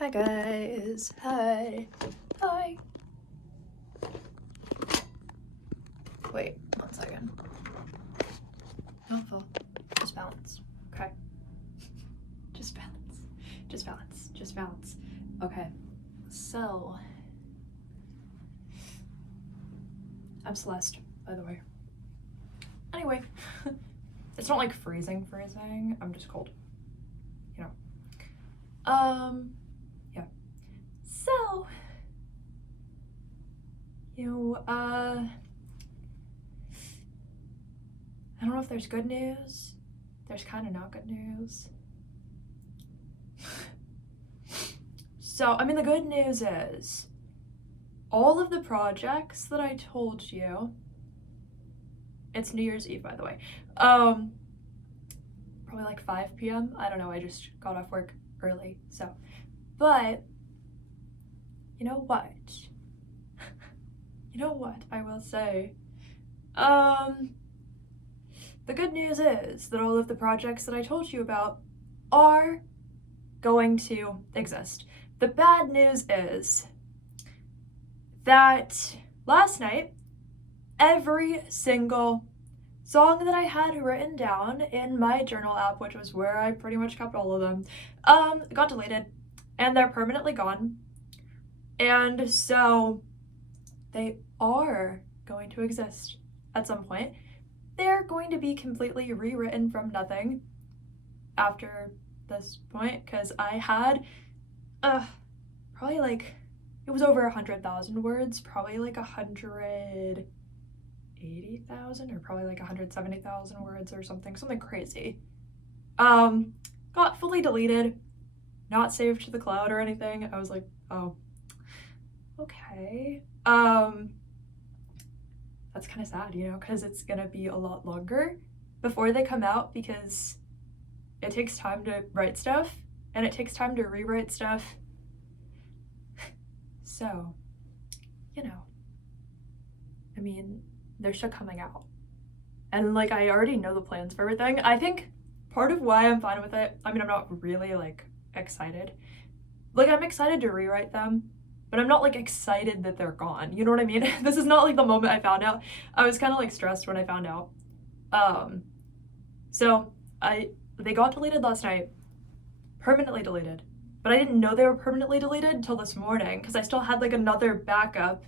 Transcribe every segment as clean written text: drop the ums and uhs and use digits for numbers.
Hi guys, hi. Wait, 1 second. Don't fall, just balance, okay? Just balance. Okay, so, I'm Celeste, by the way. Anyway, it's not like freezing, I'm just cold, you know. Yeah. So, I don't know if there's good news. There's kind of not good news. So, I mean, the good news is all of the projects that I told you, it's New Year's Eve, by the way, probably like 5 p.m. I don't know, I just got off work early, so, but, you know what? I will say, the good news is that all of the projects that I told you about are going to exist. The bad news is that last night, every single song that I had written down in my journal app, which was where I pretty much kept all of them, got deleted, and they're permanently gone. And so they are going to exist at some point. They're going to be completely rewritten from nothing after this point, because I had probably like, it was over 100,000 words, probably like 180,000 or probably like 170,000 words or something crazy. Got fully deleted, not saved to the cloud or anything. I was like, oh, okay. That's kind of sad, because it's gonna be a lot longer before they come out, because it takes time to write stuff and it takes time to rewrite stuff. So, I mean, they're still coming out. And like, I already know the plans for everything. I think part of why I'm fine with it, I mean, I'm not really like excited. Like, I'm excited to rewrite them, but I'm not like excited that they're gone. You know what I mean? This is not like the moment I found out. I was kind of like stressed when I found out. So they got deleted last night, permanently deleted, but I didn't know they were permanently deleted until this morning, because I still had like another backup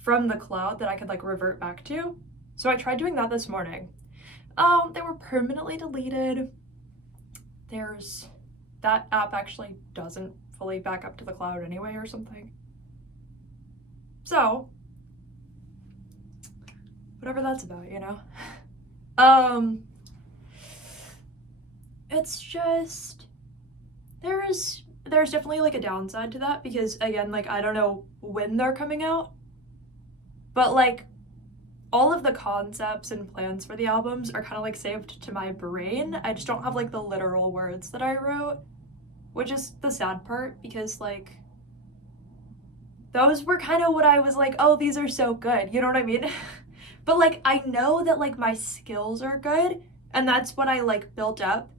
from the cloud that I could like revert back to. So I tried doing that this morning. They were permanently deleted. That app actually doesn't fully back up to the cloud anyway or something. So, whatever that's about, it's just, there's definitely like a downside to that, because again, like, I don't know when they're coming out, but like, all of the concepts and plans for the albums are kind of like saved to my brain. I just don't have like the literal words that I wrote, which is the sad part, because like, those were kind of what I was like, oh, these are so good, you know what I mean? But like, I know that like my skills are good, and that's what I like built up.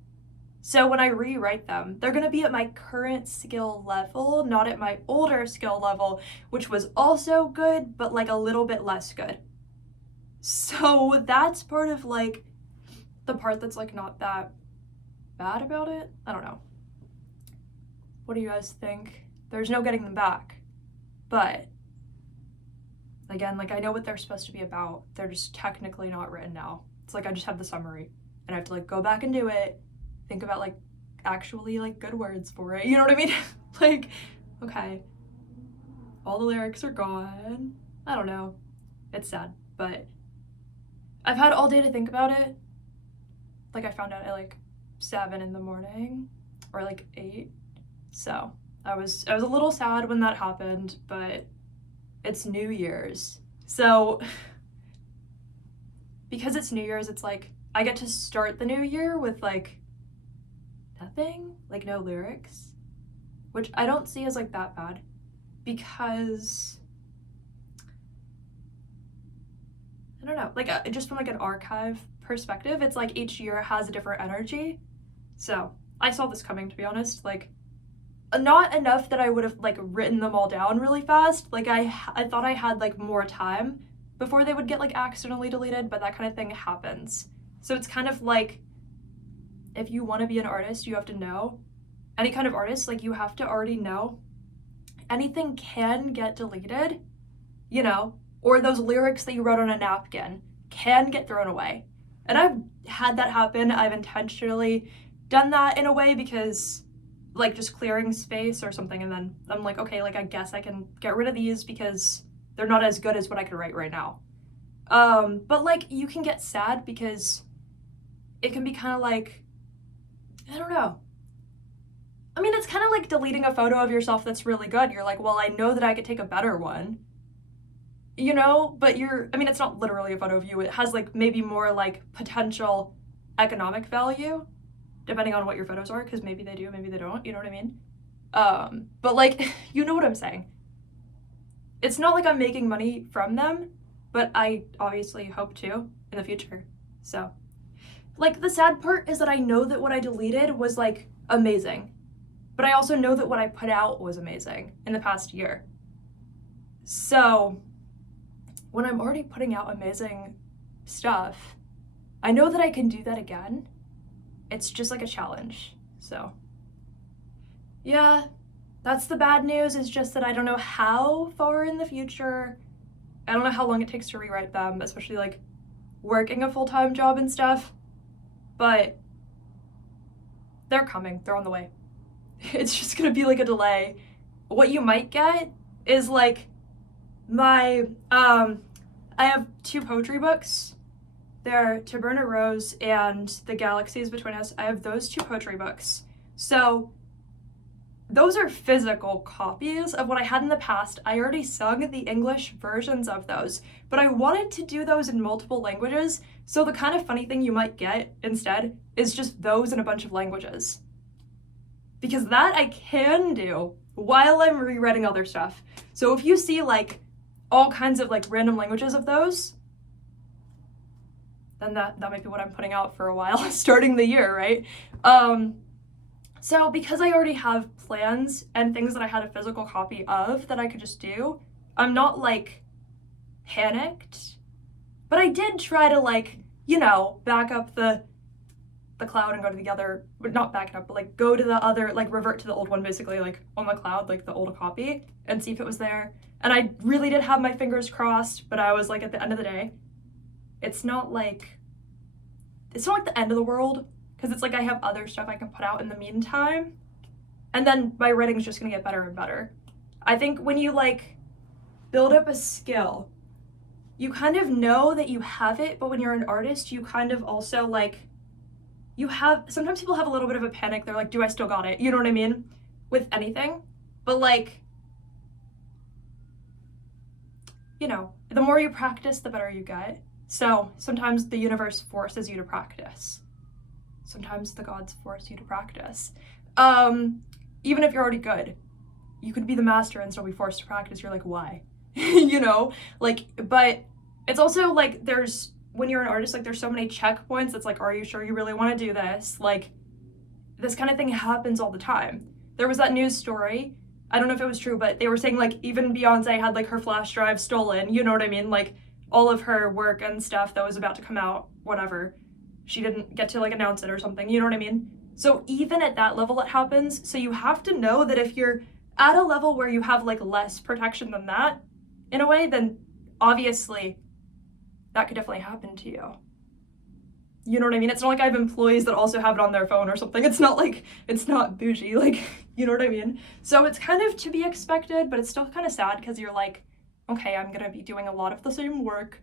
So when I rewrite them, they're gonna be at my current skill level, not at my older skill level, which was also good, but like a little bit less good. So that's part of like the part that's like not that bad about it. I don't know. What do you guys think? There's no getting them back. But again, like, I know what they're supposed to be about. They're just technically not written now. It's like I just have the summary and I have to like go back and do it, think about like actually like good words for it. You know what I mean? Like, okay, all the lyrics are gone. I don't know. It's sad, but I've had all day to think about it. Like, I found out at like 7 in the morning or like 8. So I was a little sad when that happened, but it's New Year's. So because it's New Year's, it's like I get to start the new year with like nothing, like no lyrics, which I don't see as like that bad, because I don't know, like just from like an archive perspective, it's like each year has a different energy. So I saw this coming, to be honest. Like, not enough that I would have like written them all down really fast. Like I thought I had like more time before they would get like accidentally deleted, but that kind of thing happens. So it's kind of like, if you want to be an artist, you have to know. Any kind of artist, like you have to already know anything can get deleted, you know, or those lyrics that you wrote on a napkin can get thrown away. And I've had that happen. I've intentionally done that in a way because like just clearing space or something, and then I'm like, okay, like I guess I can get rid of these because they're not as good as what I could write right now. But like you can get sad because it can be kind of like, I don't know. I mean, it's kind of like deleting a photo of yourself that's really good. You're like, well, I know that I could take a better one, you know, but I mean, it's not literally a photo of you. It has like maybe more like potential economic value depending on what your photos are, because maybe they do, maybe they don't, you know what I mean? But like, you know what I'm saying. It's not like I'm making money from them, but I obviously hope to in the future. So, like, the sad part is that I know that what I deleted was like amazing, but I also know that what I put out was amazing in the past year. So, when I'm already putting out amazing stuff, I know that I can do that again. It's just like a challenge. So, yeah, that's the bad news, is just that I don't know how far in the future, I don't know how long it takes to rewrite them, especially like working a full-time job and stuff, but they're coming, they're on the way. It's just gonna be like a delay. What you might get is like I have 2 poetry books. They're To Burn a Rose and The Galaxies Between Us. I have those 2 poetry books. So those are physical copies of what I had in the past. I already sung the English versions of those, but I wanted to do those in multiple languages. So the kind of funny thing you might get instead is just those in a bunch of languages. Because that I can do while I'm rewriting other stuff. So if you see like all kinds of like random languages of those, then that might be what I'm putting out for a while, starting the year, right? So because I already have plans and things that I had a physical copy of that I could just do, I'm not like panicked, but I did try to like, you know, back up the cloud and go to the other, but not back it up, but like go to the other, like revert to the old one basically, like on the cloud, like the old copy, and see if it was there. And I really did have my fingers crossed, but I was like, at the end of the day, it's not like the end of the world, because it's like I have other stuff I can put out in the meantime, and then my writing's just gonna get better and better. I think when you like build up a skill, you kind of know that you have it, but when you're an artist, you kind of also like, sometimes people have a little bit of a panic. They're like, do I still got it? You know what I mean? With anything. But like, you know, the more you practice, the better you get. So sometimes the universe forces you to practice. Sometimes the gods force you to practice. Even if you're already good, you could be the master and still be forced to practice. You're like, why? You know, like, but it's also like when you're an artist, like there's so many checkpoints. It's like, are you sure you really want to do this? Like, this kind of thing happens all the time. There was that news story, I don't know if it was true, but they were saying like even Beyonce had like her flash drive stolen, you know what I mean? Like all of her work and stuff that was about to come out, whatever. She didn't get to like announce it or something, you know what I mean? So even at that level it happens. So you have to know that if you're at a level where you have like less protection than that, in a way, then obviously that could definitely happen to you. You know what I mean? It's not like I have employees that also have it on their phone or something. It's not like, it's not bougie, like, you know what I mean? So it's kind of to be expected, but it's still kind of sad because you're like, okay, I'm gonna be doing a lot of the same work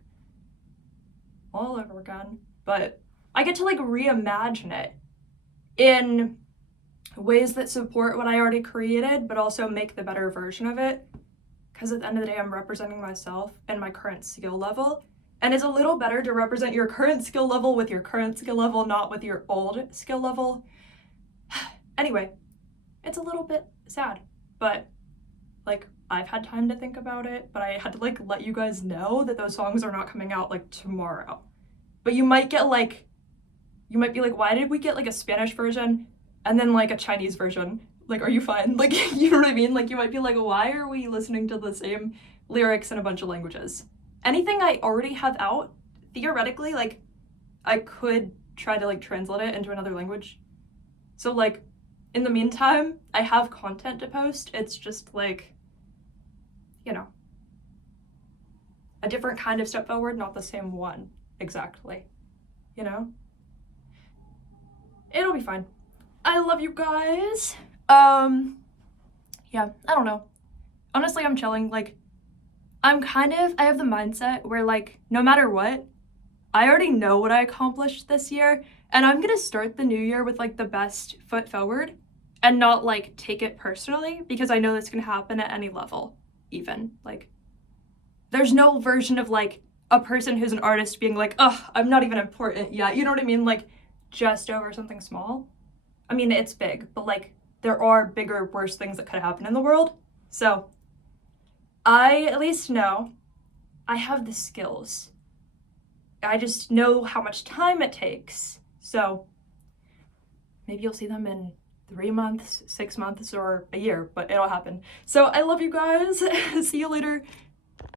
all over again. But I get to like reimagine it in ways that support what I already created, but also make the better version of it. Because at the end of the day, I'm representing myself and my current skill level. And it's a little better to represent your current skill level with your current skill level, not with your old skill level. Anyway, it's a little bit sad, but like I've had time to think about it, but I had to like let you guys know that those songs are not coming out like tomorrow. But you might get like, you might be like, why did we get like a Spanish version and then like a Chinese version? Like, are you fine? Like, you know what I mean? Like, you might be like, why are we listening to the same lyrics in a bunch of languages? Anything I already have out, theoretically, like, I could try to, like, translate it into another language. So, like, in the meantime, I have content to post. It's just, like, you know, a different kind of step forward, not the same one exactly, you know? It'll be fine. I love you guys. Yeah, I don't know. Honestly, I'm chilling. Like, I have the mindset where, like, no matter what, I already know what I accomplished this year, and I'm gonna start the new year with, like, the best foot forward and not, like, take it personally, because I know this can happen at any level, even. Like, there's no version of, like, a person who's an artist being like, ugh, I'm not even important yet. You know what I mean? Like, just over something small. I mean, it's big, but, like, there are bigger, worse things that could happen in the world. So, I at least know I have the skills. I just know how much time it takes. So, maybe you'll see them in 3 months, 6 months, or a year, but it'll happen. So, I love you guys. See you later.